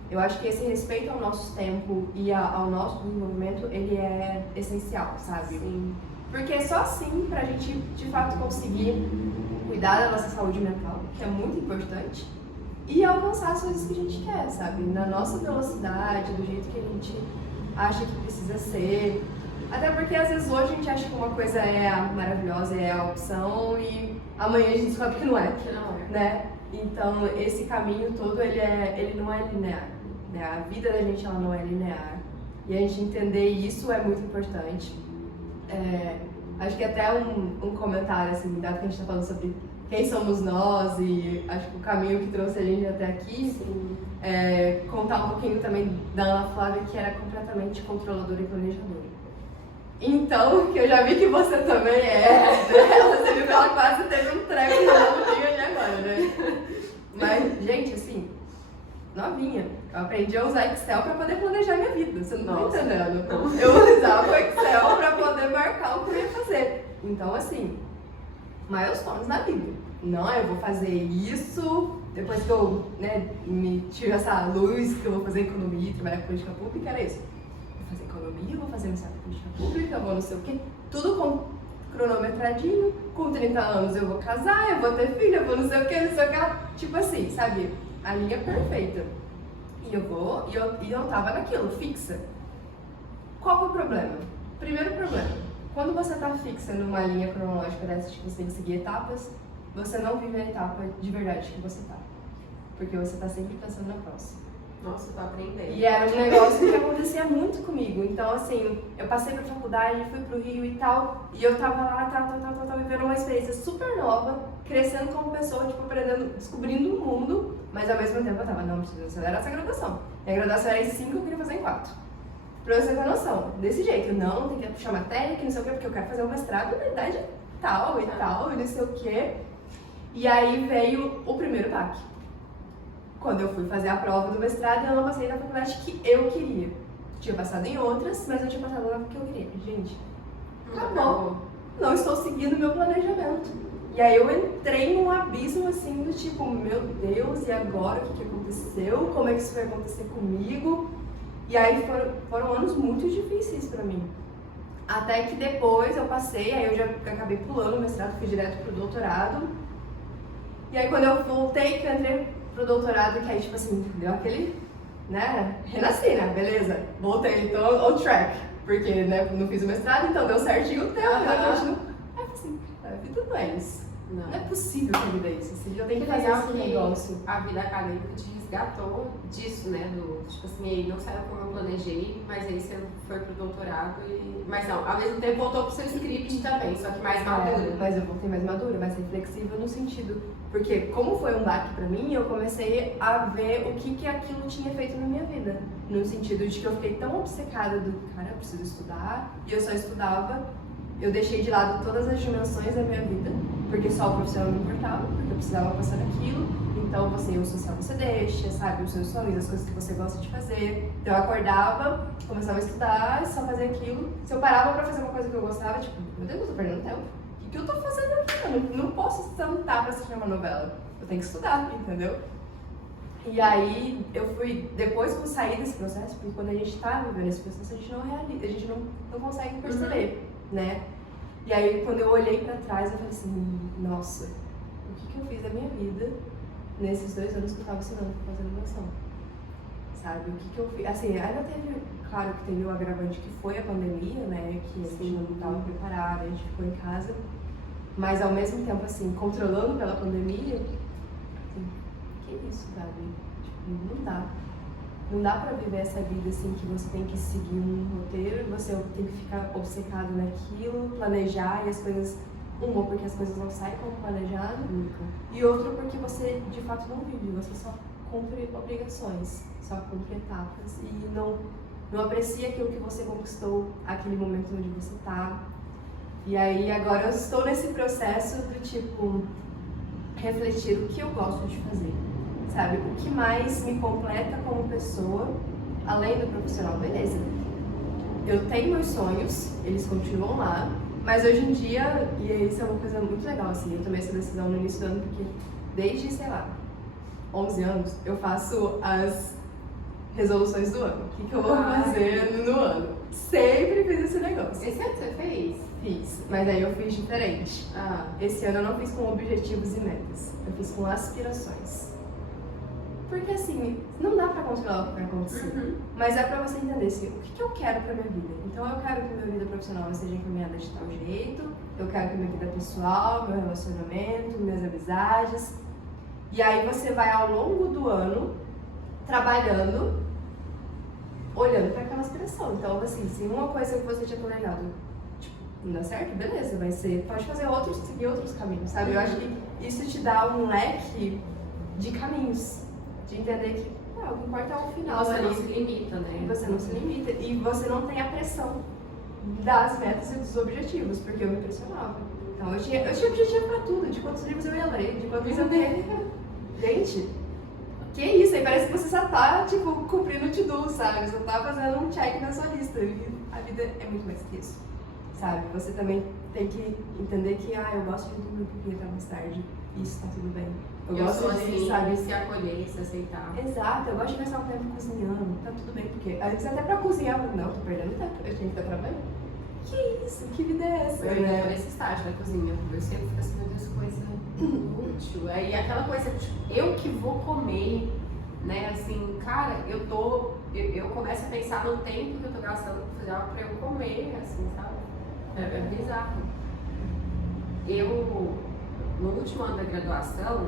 Eu acho que esse respeito ao nosso tempo e ao nosso desenvolvimento, ele é essencial, sabe? Sim. Porque é só assim pra gente, de fato, conseguir cuidar da nossa saúde mental, que é muito importante, e alcançar as coisas que a gente quer, sabe? Na nossa velocidade, do jeito que a gente acha que precisa ser. Até porque, às vezes, hoje a gente acha que uma coisa é a maravilhosa, é a opção, e amanhã a gente descobre que não é. Que não é. Né? Então, esse caminho todo, ele não é linear. Né? A vida da gente, ela não é linear. E a gente entender isso é muito importante. Acho que até um comentário, assim, dado que a gente está falando sobre quem somos nós e acho que o caminho que trouxe a gente até aqui, contar um pouquinho também da Ana Flávia, que era completamente controladora e planejadora. Então, que eu já vi que você também né? Você viu que ela quase teve um treco no dia de agora, né? Mas, gente, assim, novinha, eu aprendi a usar Excel pra poder planejar minha vida, você não tá entendendo? Não. Eu usava o Excel pra poder marcar o que eu ia fazer. Então, assim, milestones na vida. Não, eu vou fazer isso, depois que eu me tiro essa luz que eu vou fazer economia e trabalhar com política pública, era isso. Vou fazer economia, vou fazer mestrado em política pública, vou não sei o quê, tudo com cronometradinho, com 30 anos eu vou casar, eu vou ter filho, eu vou não sei o que, tipo assim, sabe? A linha perfeita. E eu tava naquilo, fixa. Qual que é o problema? Primeiro problema, quando você tá fixa numa linha cronológica dessa, tipo, você tem que seguir etapas, você não vive a etapa de verdade que você tá. Porque você tá sempre pensando na próxima. Nossa, eu tô aprendendo. E era um negócio que acontecia muito comigo. Então, assim, eu passei pra faculdade, fui pro Rio e tal, e eu tava lá, vivendo uma experiência super nova, crescendo como pessoa, tipo, aprendendo, descobrindo o mundo, mas ao mesmo tempo eu tava, não, preciso acelerar essa graduação. Minha graduação era em 5, eu queria fazer em 4. Pra você ter noção, desse jeito, não, tem que puxar matéria, que não sei o quê, porque eu quero fazer um mestrado na idade tal, e não sei o quê. E aí veio o primeiro baque. Quando eu fui fazer a prova do mestrado, eu não passei na faculdade que eu queria. Tinha passado em outras, mas eu tinha passado na que eu queria. Gente, acabou. Não estou seguindo meu planejamento. E aí eu entrei num abismo assim do tipo, meu Deus, e agora o que aconteceu? Como é que isso vai acontecer comigo? E aí foram anos muito difíceis pra mim. Até que depois eu passei, aí eu já acabei pulando o mestrado, fui direto pro doutorado. E aí quando eu voltei, que eu entrei pro doutorado, que aí tipo assim, deu aquele, né, renasci, né, beleza, voltei, tô on track, porque, né, não fiz o mestrado, então deu certinho o tempo, né, continua. Aí assim, a vida não é isso. Não. Não é possível que a vida é isso. Você já tem que Que fazer legal esse que negócio. a vida acadêmica te resgatou disso, né? Tipo assim, aí não saiu como eu planejei, mas aí você foi pro doutorado e... Mas não, ao mesmo tempo voltou pro seu script também, só que mais madura. Mas eu voltei mais madura, mais reflexiva no sentido... Porque como foi um baque pra mim, eu comecei a ver o que aquilo tinha feito na minha vida. No sentido de que eu fiquei tão obcecada do... Cara, eu preciso estudar. E eu só estudava. Eu deixei de lado todas as dimensões da minha vida. Porque só o profissional me importava, porque eu precisava passar naquilo. Então, o social você deixa, sabe? Os seus sonhos, as coisas que você gosta de fazer. Então, eu acordava, começava a estudar, só fazia aquilo. Se eu parava pra fazer uma coisa que eu gostava, tipo, meu Deus, eu tô perdendo tempo. O que eu tô fazendo aqui? Eu não posso sentar pra assistir uma novela. Eu tenho que estudar, entendeu? E aí, eu fui, depois que eu saí desse processo, porque quando a gente tá vivendo esse processo, a gente não realiza, a gente não consegue perceber, né? E aí, quando eu olhei pra trás, eu falei assim, nossa, o que eu fiz da minha vida nesses 2 anos que eu tava ensinando pra fazer animação? Sabe, o que eu fiz? Assim, ainda teve, claro que teve o agravante que foi a pandemia, né, que a gente não tava preparada, a gente ficou em casa, mas ao mesmo tempo, assim, controlando pela pandemia, assim, que isso, sabe? Tipo, não dá. Não dá pra viver essa vida assim que você tem que seguir um roteiro e você tem que ficar obcecado naquilo, planejar e as coisas... Uma, porque as coisas não saem como planejado, e outra, porque você de fato não vive, você só cumpre obrigações, só cumpre etapas e não aprecia aquilo que você conquistou, aquele momento onde você tá. E aí agora eu estou nesse processo do tipo, refletir o que eu gosto de fazer. Sabe, o que mais me completa como pessoa, além do profissional, beleza. Eu tenho meus sonhos, eles continuam lá, mas hoje em dia, e isso é uma coisa muito legal, assim, eu tomei essa decisão no início do ano, porque desde, sei lá, 11 anos, eu faço as resoluções do ano. O que eu vou fazer no ano? Sempre fiz esse negócio. Esse ano você fez? Fiz, mas aí eu fiz diferente. Esse ano eu não fiz com objetivos e metas, eu fiz com aspirações. Porque assim, não dá pra controlar o que vai acontecer, mas é pra você entender assim, o que eu quero pra minha vida. Então eu quero que minha vida profissional seja encaminhada de tal jeito, eu quero que minha vida pessoal, meu relacionamento, minhas amizades. E aí você vai ao longo do ano trabalhando, olhando pra aquela aspiração. Então assim, se uma coisa que você tinha planejado tipo, não dá certo, beleza, vai ser, pode fazer outros, seguir outros caminhos, sabe? Eu acho que isso te dá um leque de caminhos. De entender que o que importa é o final. Você não se limita, né? Você não se limita. E você não tem a pressão das metas e dos objetivos, porque eu me pressionava. Então eu tinha objetivo pra tudo, de quantos livros eu ia ler, de quantos eu ia. Gente, que isso? Aí parece que você só tá, tipo, cumprindo o to-do, sabe? Você tá fazendo um check na sua lista. E a vida é muito mais que isso, sabe? Você também tem que entender que, eu gosto de dormir um pouquinho até mais tarde. Isso tá tudo bem. Eu gosto de, assim, sabe, se acolher, se aceitar. Exato, eu gosto de gastar um tempo cozinhando, tá tudo bem, porque às vezes até pra cozinhar, não, tô perdendo tempo, eu tenho que estar trabalhando. Que isso? Que vida é essa? Eu ainda tô nesse estágio da cozinha, eu sempre fico assim, meu Deus, coisa útil. Aí aquela coisa, tipo, eu que vou comer, né, assim, cara, eu começo a pensar no tempo que eu tô gastando pra fazer algo pra eu comer, assim, sabe? É bizarro. No último ano da graduação,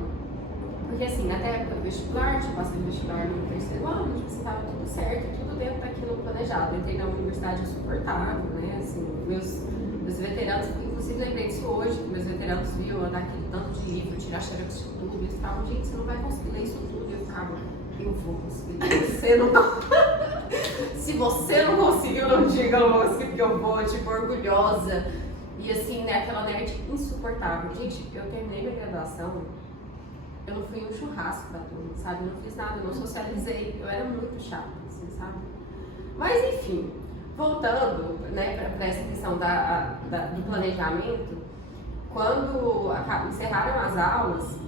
porque assim, até a época do vestibular, tinha passado vestibular no 3º ano, tipo assim, tava tudo certo, tudo dentro daquilo planejado. Eu entrei na universidade insuportável, né, assim, meus veteranos, inclusive lembrei disso hoje, que meus veteranos viam andar aquele tanto de livro, tirar xerox de tudo, e eles ficavam, gente, você não vai conseguir ler isso tudo. E eu ficava, eu vou conseguir, você não se você não conseguiu, não diga, eu vou conseguir, porque eu vou, tipo, orgulhosa. E assim, né, aquela nerd insuportável. Gente, eu terminei minha graduação, eu não fui em um churrasco da turma, sabe? Eu não fiz nada, eu não socializei, eu era muito chata, assim, sabe? Mas enfim, voltando, né, pra essa questão do planejamento, quando encerraram as aulas,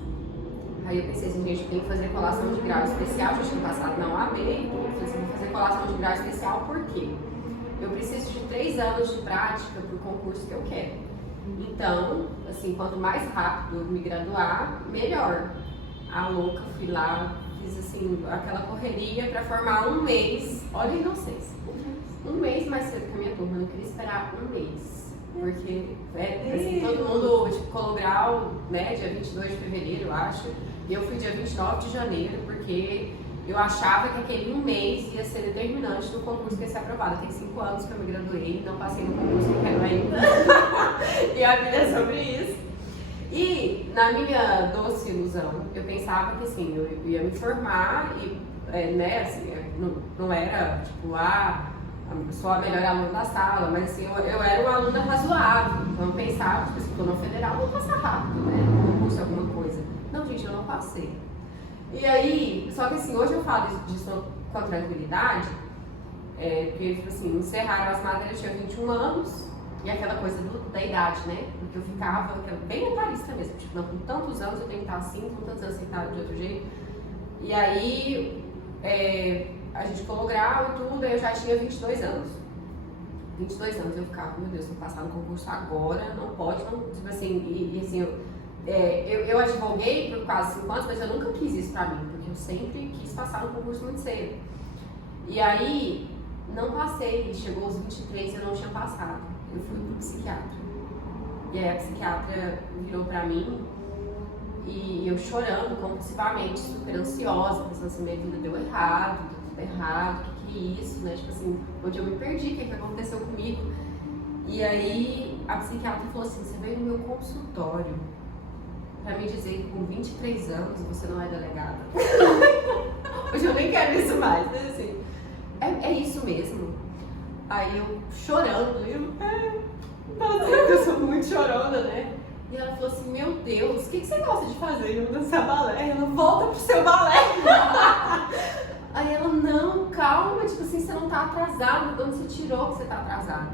aí eu pensei assim, gente, eu tenho que fazer colação de grau especial, já tinha passado na UAB, eu falei assim, vou fazer colação de grau especial, por quê? Eu preciso de 3 anos de prática para o concurso que eu quero. Então, assim, quanto mais rápido eu me graduar, melhor. A louca, fui lá, fiz assim, aquela correria para formar um mês. Olha a inocência. Um mês mais cedo que a minha turma, eu não queria esperar um mês. Porque assim, todo mundo tipo, colou grau, né, dia 22 de fevereiro, eu acho. E eu fui dia 29 de janeiro, porque eu achava que aquele um mês ia ser determinante no concurso que ia ser aprovado. Tem 5 anos que eu me graduei, não passei no concurso, não quero ainda. E a vida é sobre isso. E na minha doce ilusão, eu pensava que assim, eu ia me formar e, né, assim, não era tipo, sou a melhor aluna da sala, mas assim, eu era uma aluna razoável. Então eu pensava, tipo, se for no federal, eu vou passar rápido, né, no concurso alguma coisa. Não, gente, eu não passei. E aí, só que assim, hoje eu falo disso com tranquilidade, porque, tipo assim, encerraram as matérias, eu tinha 21 anos, e aquela coisa da idade, né? Porque eu ficava bem etarista mesmo, tipo, não, com tantos anos eu tenho que estar assim, com tantos anos eu tenho que estar de outro jeito. E aí, a gente colou grau e tudo, aí eu já tinha 22 anos. 22 anos eu ficava, meu Deus, vou passar no concurso agora, não pode, não, tipo assim, e assim, eu advoguei por quase 5 anos, mas eu nunca quis isso pra mim, porque eu sempre quis passar no concurso muito cedo. E aí, não passei, chegou aos 23 e eu não tinha passado. Eu fui pro psiquiatra. E aí a psiquiatra virou pra mim e eu chorando compulsivamente, super ansiosa, pensando assim, minha vida deu errado, deu tudo errado, o que é isso, né? Tipo assim, onde eu me perdi, o que aconteceu comigo? E aí a psiquiatra falou assim, você veio no meu consultório pra me dizer que com 23 anos você não é delegada. Hoje eu nem quero isso mais, mas assim, é isso mesmo. Aí eu chorando, eu sou muito chorona, né? E ela falou assim, meu Deus, o que você gosta de fazer? Eu dançar balé. Ela, volta pro seu balé. Aí ela, não, calma, tipo assim, você não tá atrasada, de onde você tirou que você tá atrasada?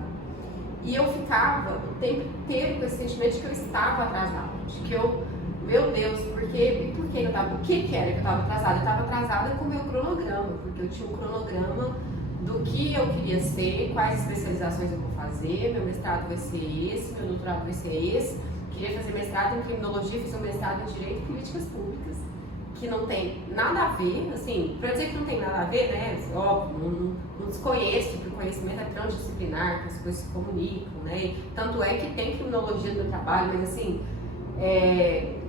E eu ficava o tempo inteiro com esse sentimento de que eu estava atrasada, de que eu, meu Deus, por que eu tava, o que era que eu tava atrasada? Eu tava atrasada com o meu cronograma, porque eu tinha um cronograma do que eu queria ser, quais especializações eu vou fazer, meu mestrado vai ser esse, meu doutorado vai ser esse. Queria fazer mestrado em criminologia, fiz um mestrado em direito e políticas públicas, que não tem nada a ver, assim, pra dizer que não tem nada a ver, né, óbvio, não desconheço, porque o conhecimento é transdisciplinar, que as coisas se comunicam, né, tanto é que tem criminologia no meu trabalho, mas assim,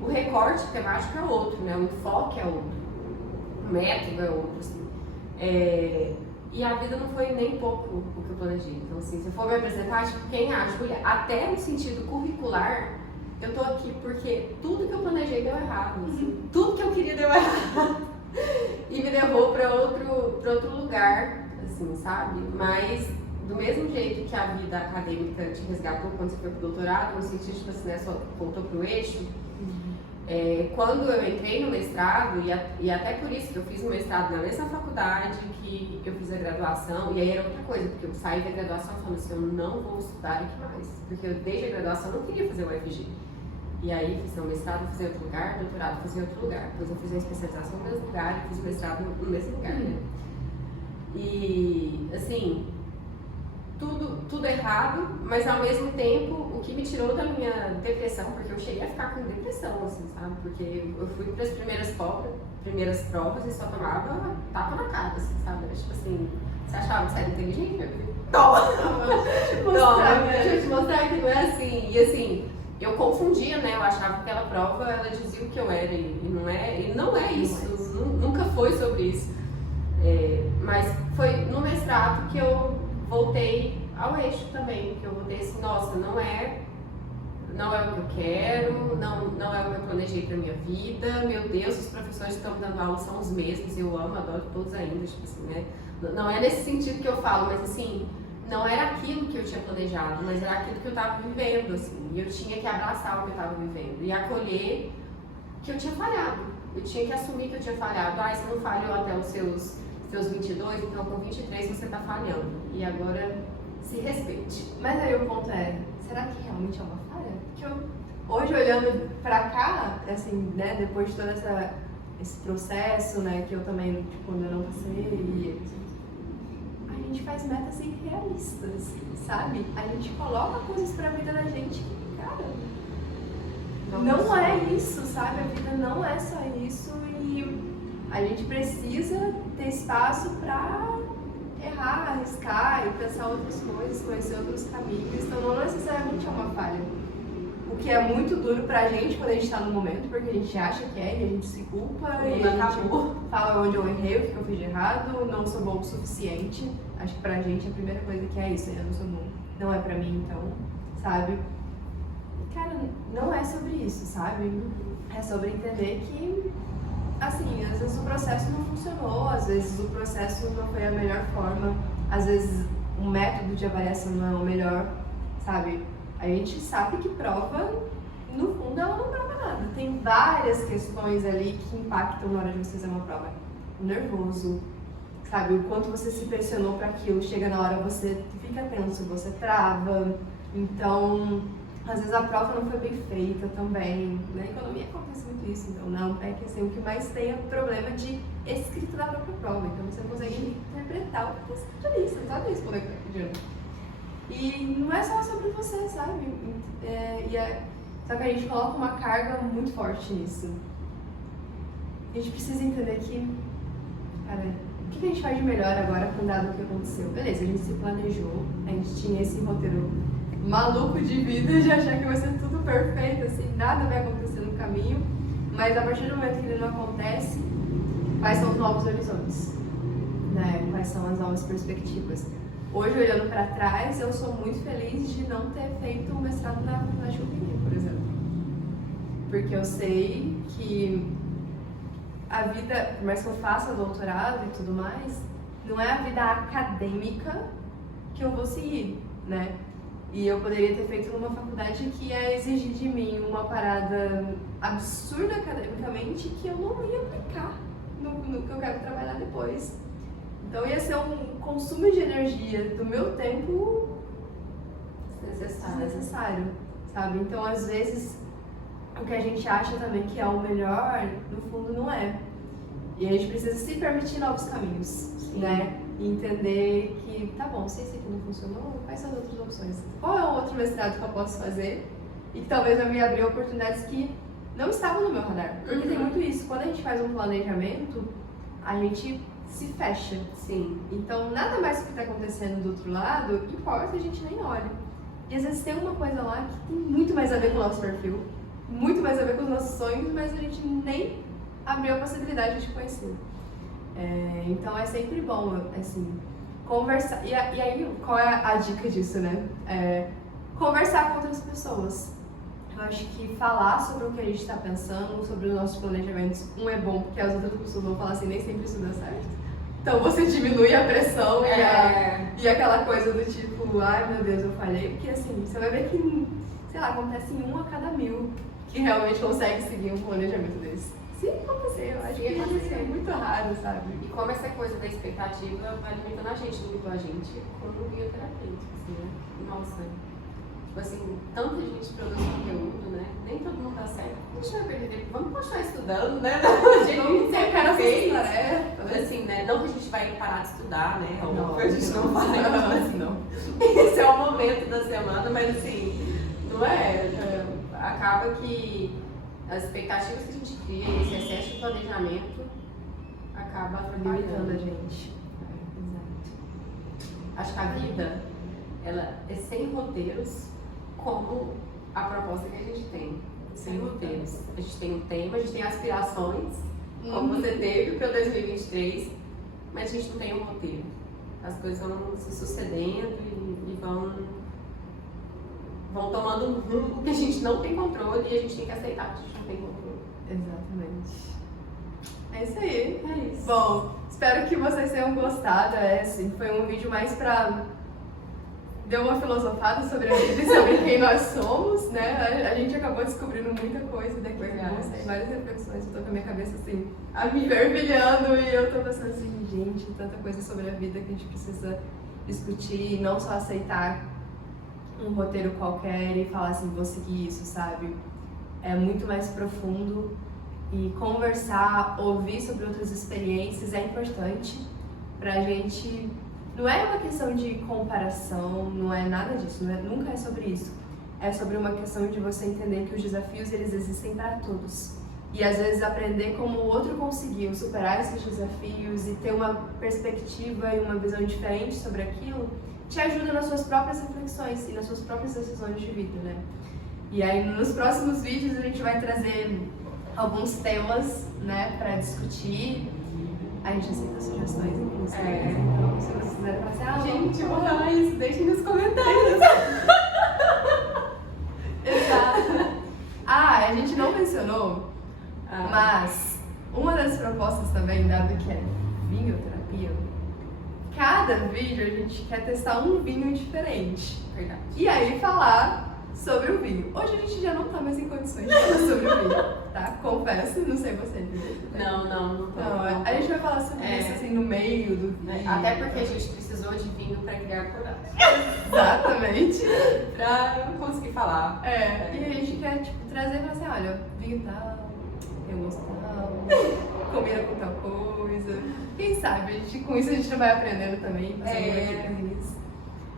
o recorte temático é outro, né, o enfoque é outro, o método é outro, assim. E a vida não foi nem pouco o que eu planejei. Então, assim, se eu for me apresentar, tipo, quem a Júlia, até no sentido curricular, eu tô aqui porque tudo que eu planejei deu errado. Assim, tudo que eu queria deu errado. E me levou pra outro lugar, assim, sabe? Mas, do mesmo jeito que a vida acadêmica te resgatou quando você foi pro doutorado, no sentido, tipo assim, né, só voltou pro eixo, quando eu entrei no mestrado, e até por isso que eu fiz o mestrado na mesma faculdade que eu fiz a graduação, e aí era outra coisa, porque eu saí da graduação falando assim, eu não vou estudar aqui mais, porque eu desde a graduação não queria fazer o UFG. E aí fiz o mestrado, fiz em outro lugar, doutorado fiz em outro lugar, depois eu fiz a especialização no mesmo lugar e fiz o mestrado no mesmo lugar, né? E, assim, tudo errado, mas ao mesmo tempo o que me tirou da minha depressão, porque eu cheguei a ficar com depressão, assim, sabe? Porque eu fui para as primeiras provas e só tomava tapa na cara, assim, sabe? Era tipo assim, você achava que você era inteligente, meu filho? Toma! Deixa eu te mostrar que não é assim. E assim, eu confundia, né? Eu achava que aquela prova, ela dizia o que eu era e não é isso, nunca foi sobre isso. Mas foi no mestrado que eu voltei ao eixo também, que eu voltei assim, nossa, não é o que eu quero, não é o que eu planejei pra minha vida, meu Deus, os professores que estão me dando aula são os mesmos, eu amo, adoro todos ainda, tipo assim, né? Não é nesse sentido que eu falo, mas assim, não era aquilo que eu tinha planejado, mas era aquilo que eu tava vivendo, assim, e eu tinha que abraçar o que eu tava vivendo e acolher que eu tinha falhado, eu tinha que assumir que eu tinha falhado, você não falhou até os seus 22, então com 23 você tá falhando, e agora se respeite. Mas aí o ponto é, será que realmente é uma falha? Porque hoje olhando pra cá, assim, né, depois de todo esse processo, né, que eu também, tipo, quando eu não passei, a gente faz metas irrealistas, sabe? A gente coloca coisas pra vida da gente que, cara, não é isso, sabe? A vida não é só isso e a gente precisa ter espaço pra errar, arriscar e pensar outras coisas, conhecer outros caminhos. Então não necessariamente que é muito duro pra gente quando a gente tá no momento, porque a gente acha que é e a gente se culpa e a gente fala onde eu errei, o que eu fiz de errado, não sou bom o suficiente. Acho que pra gente a primeira coisa que é isso, eu não sou bom, não é pra mim então, sabe? Cara, não é sobre isso, sabe? É sobre entender que, assim, às vezes o processo não funcionou, às vezes o processo não foi a melhor forma, às vezes o método de avaliação não é o melhor, sabe? A gente sabe que prova, no fundo, ela não prova nada. Tem várias questões ali que impactam na hora de você fazer uma prova. O nervoso, sabe? O quanto você se pressionou para aquilo, chega na hora você fica tenso, você trava. Então, às vezes a prova não foi bem feita também. Na economia acontece muito isso, então na Ampec assim, o que mais tem é o problema de escrita da própria prova. Então você não consegue interpretar o que está escrito ali, você não sabe responder o que está pedindo. E não é só sobre você, sabe? Só que a gente coloca uma carga muito forte nisso. A gente precisa entender que, cara, o que a gente faz de melhor agora com o dado que aconteceu? Beleza, a gente se planejou, a gente tinha esse roteiro maluco de vida de achar que vai ser tudo perfeito, assim, nada vai acontecer no caminho, mas a partir do momento que ele não acontece, quais são os novos horizontes? Né? Quais são as novas perspectivas? Hoje, olhando para trás, eu sou muito feliz de não ter feito um mestrado na faculdade de economia, por exemplo. Porque eu sei que a vida, por mais que eu faça doutorado e tudo mais, não é a vida acadêmica que eu vou seguir, né? E eu poderia ter feito numa faculdade que ia exigir de mim uma parada absurda academicamente que eu não ia aplicar no que eu quero trabalhar depois. Então ia ser um consumo de energia do meu tempo desnecessário, sabe? Então às vezes o que a gente acha também que é o melhor, no fundo não é. E a gente precisa se permitir novos caminhos, sim, né? E entender que, tá bom, se esse aqui não funcionou, quais são as outras opções? Qual é o outro mestrado que eu posso fazer? E que talvez vai me abrir oportunidades que não estavam no meu radar. Porque tem muito isso, quando a gente faz um planejamento, a gente se fecha. Sim. Então, nada mais do que está acontecendo do outro lado importa, a gente nem olha. E às vezes tem uma coisa lá que tem muito mais a ver com o nosso perfil, muito mais a ver com os nossos sonhos, mas a gente nem abriu a possibilidade de conhecer. Então é sempre bom, assim, conversar. E aí, qual é a dica disso, né? Conversar com outras pessoas. Eu acho que falar sobre o que a gente está pensando, sobre os nossos planejamentos, é bom, porque as outras pessoas vão falar assim, nem sempre isso dá certo. Então você diminui a pressão e aquela coisa do tipo, ai meu Deus, eu falhei, porque assim, você vai ver que, sei lá, acontece em 1 a cada 1000 que realmente consegue seguir um planejamento desse. Se acontecer, eu acho que é muito raro, sabe? E como essa coisa da expectativa vai alimentando a gente, não limpou a gente como um bioterapeuta, assim, né? Nossa, tipo assim, tanta gente produz conteúdo, né? Nem todo mundo dá certo. A gente vai perder tempo, vamos continuar estudando, né? Vamos ter cara fez, assim, né? Não que a gente vai parar de estudar, né? Não, a gente não vai, assim, não. Esse é o momento da semana, mas assim, não é? Acaba que as expectativas que a gente cria, esse excesso de planejamento, acaba limitando a gente. Exato. Acho que a vida, ela é sem roteiros, como a proposta que a gente tem. Sem roteiros. A gente tem um tema, a gente tem aspirações, como você teve para 2023, mas a gente não tem um roteiro. As coisas vão se sucedendo e vão tomando um rumo que a gente não tem controle e a gente tem que aceitar que a gente não tem controle. Exatamente. É isso aí. É isso. Bom, espero que vocês tenham gostado. Assim, foi um vídeo mais pra... Deu uma filosofada sobre a vida e sobre quem nós somos, né? A gente acabou descobrindo muita coisa depois, né? Várias reflexões. Eu tô com a minha cabeça assim, fervilhando e eu tô pensando assim, gente, tanta coisa sobre a vida que a gente precisa discutir e não só aceitar um roteiro qualquer e falar assim, vou seguir isso, sabe? É muito mais profundo e conversar, ouvir sobre outras experiências é importante pra gente. Não é uma questão de comparação, não é nada disso, nunca é sobre isso. É sobre uma questão de você entender que os desafios, eles existem para todos. E às vezes aprender como o outro conseguiu superar esses desafios e ter uma perspectiva e uma visão diferente sobre aquilo, te ajuda nas suas próprias reflexões e nas suas próprias decisões de vida, né? E aí nos próximos vídeos a gente vai trazer alguns temas, né, pra discutir. A gente aceita sugestões, inclusive. Então, se vocês quiserem falar assim, Gente, mas deixem nos comentários. Exato. A gente não mencionou, mas uma das propostas também, dado que é vinhoterapia, cada vídeo a gente quer testar um vinho diferente. Verdade. E aí falar sobre o vinho. Hoje a gente já não tá mais em condições de falar sobre o vinho, tá? Confesso, não sei você. Não. A gente vai falar sobre isso assim no meio do vídeo. Até porque a gente precisou de vinho para criar coragem. Exatamente. Pra conseguir falar. E a gente quer tipo, trazer e falar assim, olha, vinho tal, tem um gosto tal, combina com tal coisa. Quem sabe, com isso a gente não vai aprendendo também.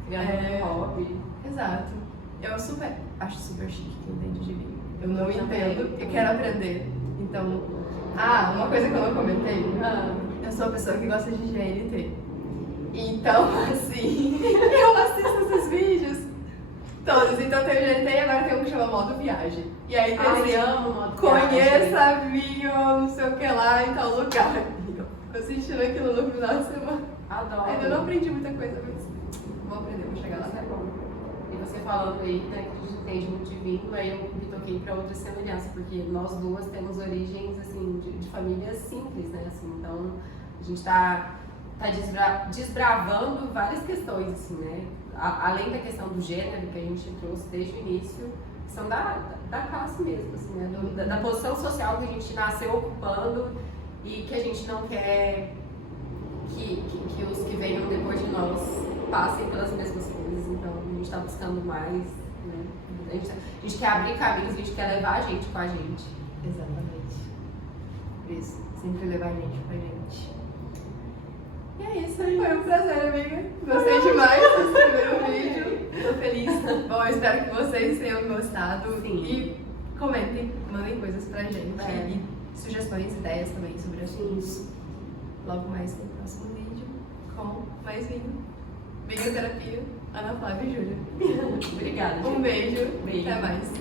Criando um hobby. Exato. Eu acho super chique quem entende de vinho. Eu não entendo, também. eu quero aprender. Então, uma coisa que eu não comentei, eu sou uma pessoa que gosta de GNT. Então, assim, eu assisto esses vídeos todos. Então tem o GNT e agora tem um que chama Modo Viagem. E aí tem assim, amo Modo conheça vinho, não sei o que lá, em tal lugar. Eu assistindo aquilo no final de semana. Adoro. Ainda não aprendi muita coisa, mas vou aprender, vou chegar lá. Isso é bom. E você falando aí, né, que a gente entende muito de vinho, aí eu me toquei para outras semelhanças, porque nós duas temos origens, assim, de famílias simples, né, assim, então a gente tá desbravando várias questões, assim, né, além da questão do gênero que a gente trouxe desde o início, são da classe mesmo, assim, né, da posição social que a gente nasceu ocupando e que a gente não quer que os que venham depois de nós passem pelas mesmas coisas, então a gente está buscando mais, né? A gente quer abrir caminhos, a gente quer levar a gente com a gente. Exatamente. Isso, sempre levar a gente com a gente. E é isso, foi um prazer, amiga. Gostei demais desse primeiro vídeo. Tô feliz. Bom, eu espero que vocês tenham gostado. Sim. E comentem, mandem coisas pra gente. E sugestões, ideias também sobre assuntos. Logo mais no próximo vídeo com mais vinho. Vinhoterapia, Ana Flávia e Júlia. Obrigada. Um beijo. Beijo. Até mais.